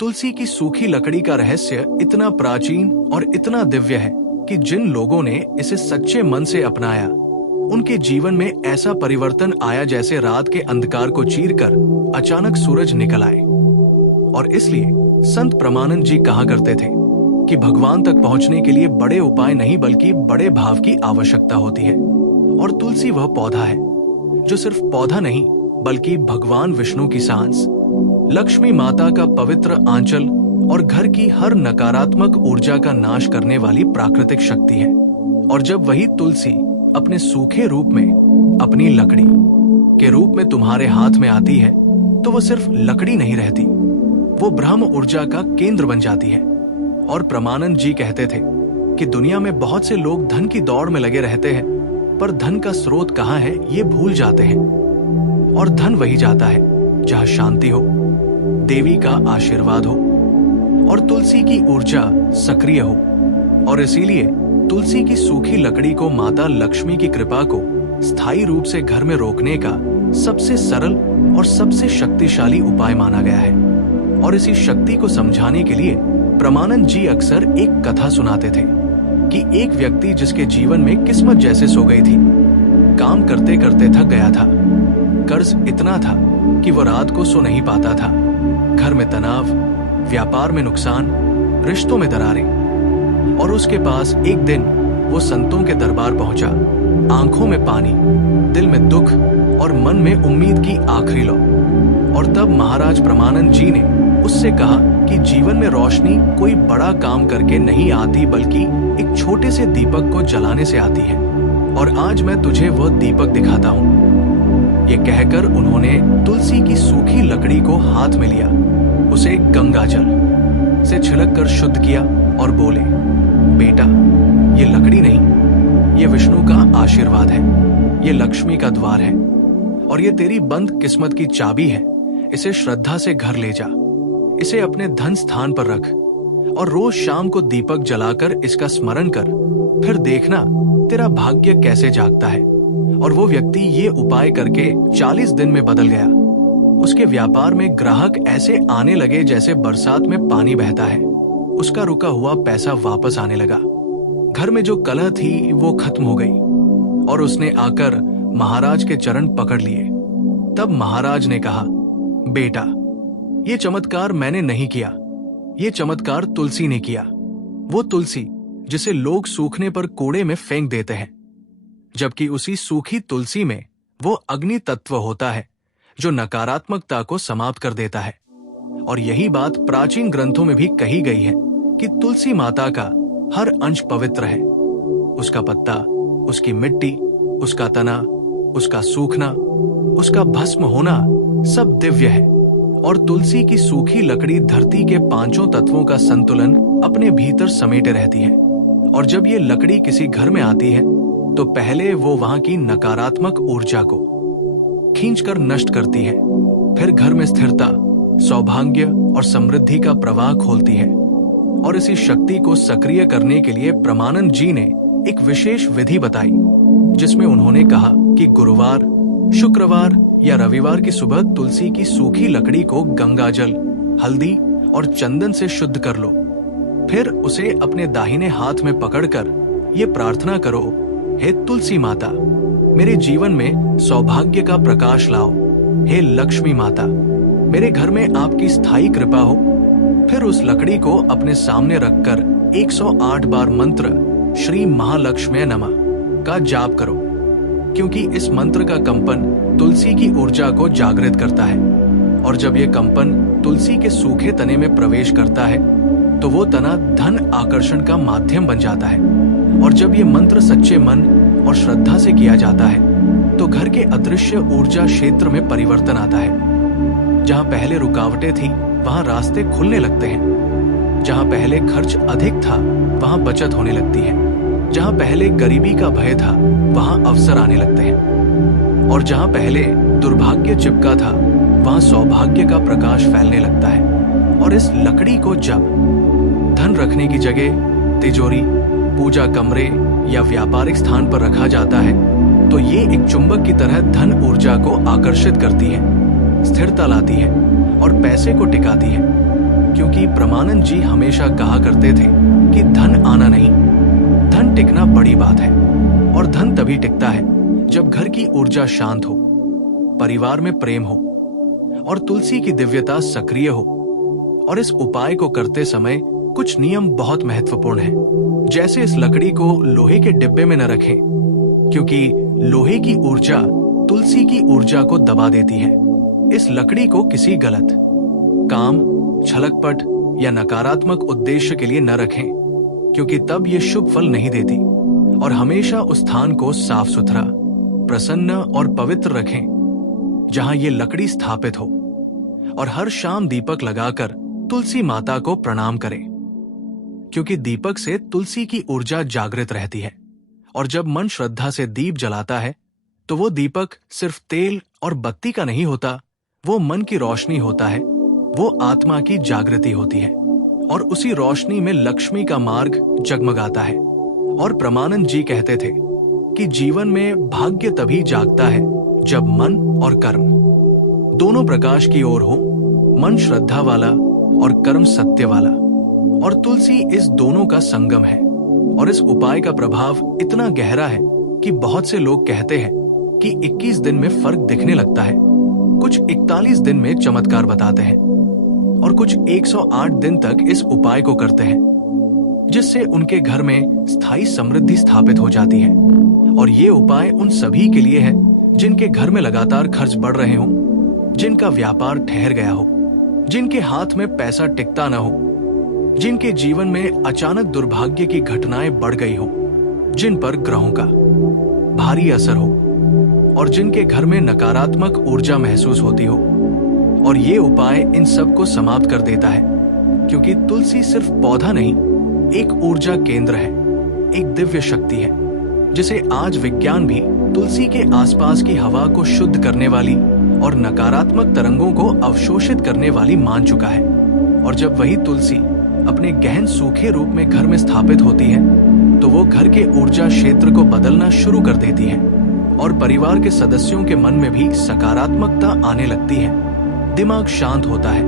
तुलसी की सूखी लकड़ी का रहस्य इतना प्राचीन और इतना दिव्य है कि जिन लोगों ने इसे सच्चे मन से अपनाया, उनके जीवन में ऐसा परिवर्तन आया जैसे रात के अंधकार को चीरकर अचानक सूरज निकल आए। और इसलिए संत प्रमानंद जी कहा करते थे कि भगवान तक पहुंचने के लिए बड़े उपाय नहीं बल्कि बड़े भाव की आवश्यकता होती है। और तुलसी वह पौधा है जो सिर्फ पौधा नहीं बल्कि भगवान विष्णु की सांस, लक्ष्मी माता का पवित्र आंचल और घर की हर नकारात्मक ऊर्जा का नाश करने वाली प्राकृतिक शक्ति है। और जब वही तुलसी अपने सूखे रूप में, अपनी लकड़ी के रूप में तुम्हारे हाथ में आती है, तो वो सिर्फ लकड़ी नहीं रहती, वो ब्रह्म ऊर्जा का केंद्र बन जाती है। और प्रमानंद जी कहते थे कि दुनिया में बहुत से लोग धन की दौड़ में लगे रहते हैं, पर धन का स्रोत कहाँ है ये भूल जाते हैं। और धन वही जाता है जहाँ शांति हो, देवी का आशीर्वाद हो और तुलसी की ऊर्जा सक्रिय हो। और इसीलिए तुलसी की सूखी लकड़ी को माता लक्ष्मी की कृपा को स्थायी रूप से घर में रोकने का सबसे सरल और सबसे शक्तिशाली उपाय माना गया है। और इसी शक्ति को समझाने के लिए प्रमानंद जी अक्सर एक कथा सुनाते थे कि एक व्यक्ति जिसके जीवन में किस्मत जैसे सो गई थी, काम करते करते थक गया था, कर्ज इतना था कि वो रात को सो नहीं पाता था, घर में तनाव, व्यापार में नुकसान, रिश्तों में दरारें। और उसके पास एक दिन वो संतों के दरबार पहुंचा, आंखों में पानी, दिल में दुख और मन में उम्मीद की आखिरी लौ। और तब महाराज प्रमानंद जी ने उससे कहा कि जीवन में रोशनी कोई बड़ा काम करके नहीं आती बल्कि एक छोटे से दीपक को जलाने से आती है, और आज मैं तुझे वह दीपक दिखाता हूँ। ये कहकर उन्होंने तुलसी की सूखी लकड़ी को हाथ में लिया, उसे गंगा जल से छिड़ककर शुद्ध किया और बोले, बेटा, ये लकड़ी नहीं, ये विष्णु का आशीर्वाद है, ये लक्ष्मी का द्वार है और ये तेरी बंद किस्मत की चाबी है। इसे श्रद्धा से घर ले जा, इसे अपने धन स्थान पर रख और रोज शाम को दीपक जलाकर इसका स्मरण कर, फिर देखना तेरा भाग्य कैसे जागता है। और वो व्यक्ति ये उपाय करके 40 दिन में बदल गया। उसके व्यापार में ग्राहक ऐसे आने लगे जैसे बरसात में पानी बहता है। उसका रुका हुआ पैसा वापस आने लगा, घर में जो कलह थी वो खत्म हो गई और उसने आकर महाराज के चरण पकड़ लिए। तब महाराज ने कहा, बेटा, ये चमत्कार मैंने नहीं किया, ये चमत्कार तुलसी ने किया। वो तुलसी जिसे लोग सूखने पर कूड़े में फेंक देते हैं, जबकि उसी सूखी तुलसी में वो अग्नि तत्व होता है जो नकारात्मकता को समाप्त कर देता है। और यही बात प्राचीन ग्रंथों में भी कही गई है कि तुलसी माता का हर अंश पवित्र है। उसका पत्ता, उसकी मिट्टी, उसका तना, उसका सूखना, उसका भस्म होना सब दिव्य है। और तुलसी की सूखी लकड़ी धरती के 5 तत्वों का संतुलन अपने भीतर समेटे रहती है। और जब ये लकड़ी किसी घर में आती है तो पहले वो वहां की नकारात्मक ऊर्जा को खींचकर नष्ट करती है, फिर घर में स्थिरता, सौभाग्य और समृद्धि का प्रवाह खोलती है। और इसी शक्ति को सक्रिय करने के लिए प्रमानंद जी ने एक विशेष विधि बताई, जिसमें उन्होंने कहा कि गुरुवार, शुक्रवार या रविवार की सुबह तुलसी की सूखी लकड़ी को गंगाजल, हल्दी और चंदन से शुद्ध कर लो। फिर उसे अपने दाहिने हाथ में पकड़कर ये प्रार्थना करो, हे तुलसी माता, मेरे जीवन में सौभाग्य का प्रकाश लाओ। हे लक्ष्मी माता, मेरे घर में आपकी स्थायी कृपा हो। फिर उस लकड़ी को अपने सामने रखकर 108 बार मंत्र श्री महालक्ष्मी नमः का जाप करो, क्योंकि इस मंत्र का कंपन तुलसी की ऊर्जा को जागृत करता है। और जब ये कंपन तुलसी के सूखे तने में प्रवेश करता है तो वो तना धन आकर्षण का माध्यम बन जाता है। और जब ये मंत्र सच्चे मन और श्रद्धा से किया जाता है तो घर के अदृश्य ऊर्जा क्षेत्र में परिवर्तन आता है। जहां पहले रुकावटें थी वहां रास्ते खुलने लगते हैं, जहां पहले खर्च अधिक था वहां बचत होने लगती है, जहां पहले गरीबी का भय था वहां अवसर आने लगते हैं, और जहां पहले दुर्भाग्य चिपका था वहां सौभाग्य का प्रकाश फैलने लगता है। और इस लकड़ी को जब धन रखने की जगह तिजोरी, पूजा कमरे या व्यापारिक स्थान पर रखा जाता है तो ये एक चुंबक की तरह धन ऊर्जा को आकर्षित करती है, स्थिरता लाती है और पैसे को टिकाती है। क्योंकि परमानंद जी हमेशा कहा करते थे कि धन आना नहीं, धन टिकना बड़ी बात है। और धन तभी टिकता है जब घर की ऊर्जा शांत हो, परिवार में प्रेम हो और तुलसी की दिव्यता सक्रिय हो। और इस उपाय को करते समय कुछ नियम बहुत महत्वपूर्ण हैं। जैसे इस लकड़ी को लोहे के डिब्बे में न रखें, क्योंकि लोहे की ऊर्जा तुलसी की ऊर्जा को दबा देती है। इस लकड़ी को किसी गलत काम, छलकपट या नकारात्मक उद्देश्य के लिए न रखें, क्योंकि तब ये शुभ फल नहीं देती। और हमेशा उस स्थान को साफ सुथरा, प्रसन्न और पवित्र रखें जहां ये लकड़ी स्थापित हो। और हर शाम दीपक लगाकर तुलसी माता को प्रणाम करें, क्योंकि दीपक से तुलसी की ऊर्जा जागृत रहती है। और जब मन श्रद्धा से दीप जलाता है तो वो दीपक सिर्फ तेल और बत्ती का नहीं होता, वो मन की रोशनी होता है, वो आत्मा की जागृति होती है। और उसी रोशनी में लक्ष्मी का मार्ग जगमगाता है। और परमानंद जी कहते थे कि जीवन में भाग्य तभी जागता है जब मन और कर्म दोनों प्रकाश की ओर हो, मन श्रद्धा वाला और कर्म सत्य वाला। और तुलसी इस दोनों का संगम है। और इस उपाय का प्रभाव इतना गहरा है कि बहुत से लोग कहते हैं कि 21 दिन में फर्क दिखने लगता है, कुछ 41 दिन में चमत्कार बताते हैं और कुछ 108 दिन तक इस उपाय को करते हैं, जिससे उनके घर में स्थायी समृद्धि स्थापित हो जाती है। और ये उपाय उन सभी के लिए है जिनके घर में लगातार खर्च बढ़ रहे हों, जिनका व्यापार ठहर गया हो, जिनके हाथ में पैसा टिकता न हो, जिनके जीवन में अचानक दुर्भाग्य की घटनाएं बढ़ गई हो, जिन पर ग्रहों का भारी असर हो और जिनके घर में नकारात्मक ऊर्जा महसूस होती हो। और ये उपाय इन सब को समाप्त कर देता है, क्योंकि तुलसी सिर्फ पौधा नहीं, एक ऊर्जा केंद्र है, एक दिव्य शक्ति है, जिसे आज विज्ञान भी तुलसी के आसपास की हवा को शुद्ध करने वाली और नकारात्मक तरंगों को अवशोषित करने वाली मान चुका है। और जब वही तुलसी अपने गहन सूखे रूप में घर में स्थापित होती है तो वो घर के ऊर्जा क्षेत्र को बदलना शुरू कर देती है और परिवार के सदस्यों के मन में भी सकारात्मकता आने लगती है। दिमाग शांत होता है,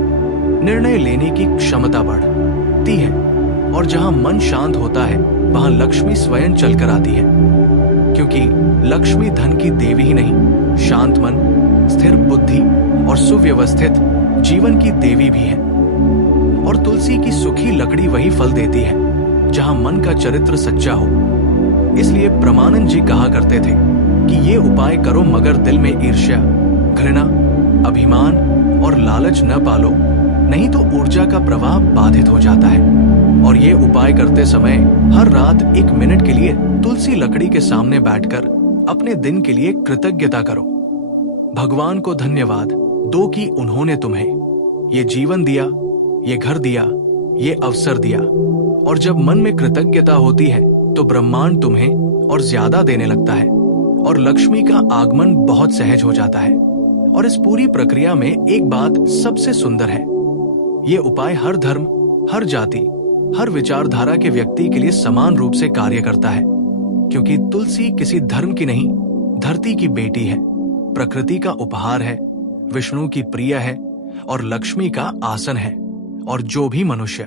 निर्णय लेने की क्षमता बढ़ती है और जहां मन शांत होता है वहां लक्ष्मी स्वयं चलकर आती है, क्योंकि लक्ष्मी धन की देवी ही नहीं, शांत मन, स्थिर बुद्धि और सुव्यवस्थित जीवन की देवी भी है। और तुलसी की सूखी लकड़ी वही फल देती है जहां मन का चरित्र सच्चा हो। इसलिए परमानंद जी कहा करते थे कि ये उपाय करो मगर दिल में ईर्ष्या, घृणा, अभिमान और लालच न पालो, नहीं तो ऊर्जा का प्रवाह बाधित हो जाता है। और ये उपाय करते समय हर रात 1 मिनट के लिए तुलसी लकड़ी के सामने बैठकर अपने दिन के लिए कृतज्ञता करो। भगवान को धन्यवाद दो कि उन्होंने तुम्हें ये जीवन दिया, ये घर दिया, ये अवसर दिया। और जब मन में कृतज्ञता होती है तो ब्रह्मांड तुम्हें और ज्यादा देने लगता है और लक्ष्मी का आगमन बहुत सहज हो जाता है। और इस पूरी प्रक्रिया में एक बात सबसे सुंदर है, ये उपाय हर धर्म, हर जाति, हर विचारधारा के व्यक्ति के लिए समान रूप से कार्य करता है, क्योंकि तुलसी किसी धर्म की नहीं, धरती की बेटी है, प्रकृति का उपहार है, विष्णु की प्रिय है और लक्ष्मी का आसन है। और जो भी मनुष्य